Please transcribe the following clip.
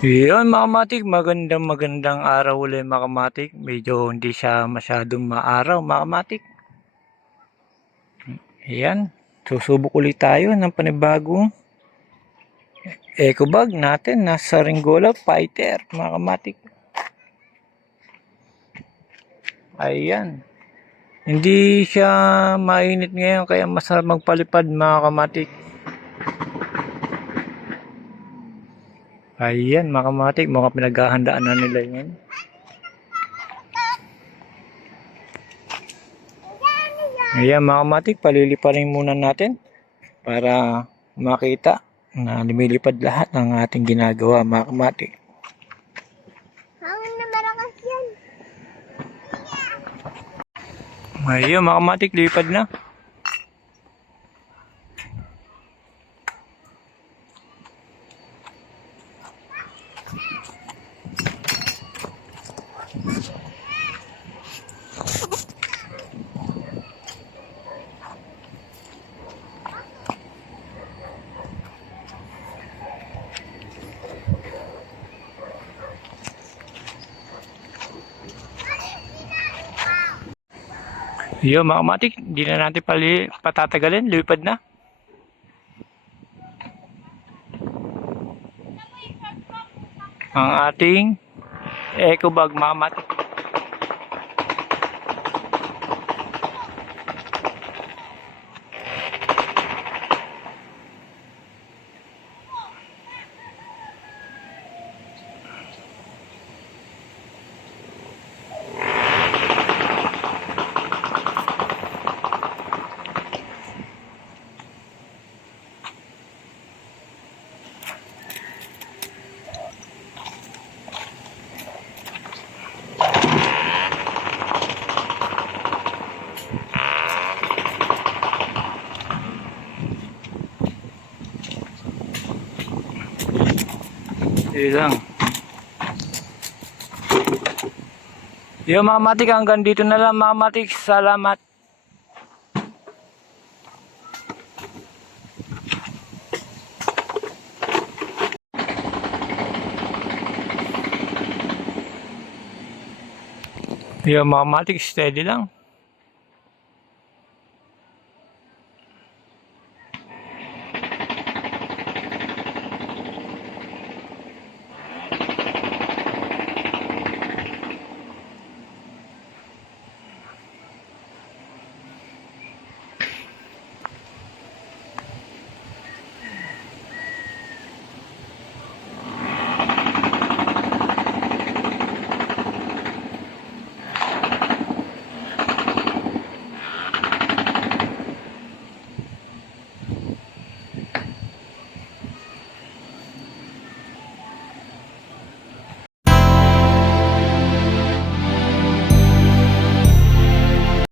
Yun mga kamatik, magandang magandang araw ulit mga kamatik. Medyo hindi siya masyadong maaraw mga kamatik. Ayan, susubok ulit tayo ng panibagong eco bag natin. Nasa Ringola Fighter mga kamatik. Ayan. Hindi siya mainit ngayon kaya masarap magpalipad mga kamatik. Ayan, mga kamatik, mga pinaghahandaan na nila yun. Ayan, mga kamatik, paliliparin muna natin para makita na lumilipad lahat ng ating ginagawa, mga kamatik. Yan. Ayan, mga kamatik, lipad na. Yo, mga kamatik, hindi na natin pali, patatagalin, lipad na. Ang ating eco bag, mga Yun lang. Yo mga matik, hanggang dito na lang mga matik. Salamat. Yo mga matik, steady lang.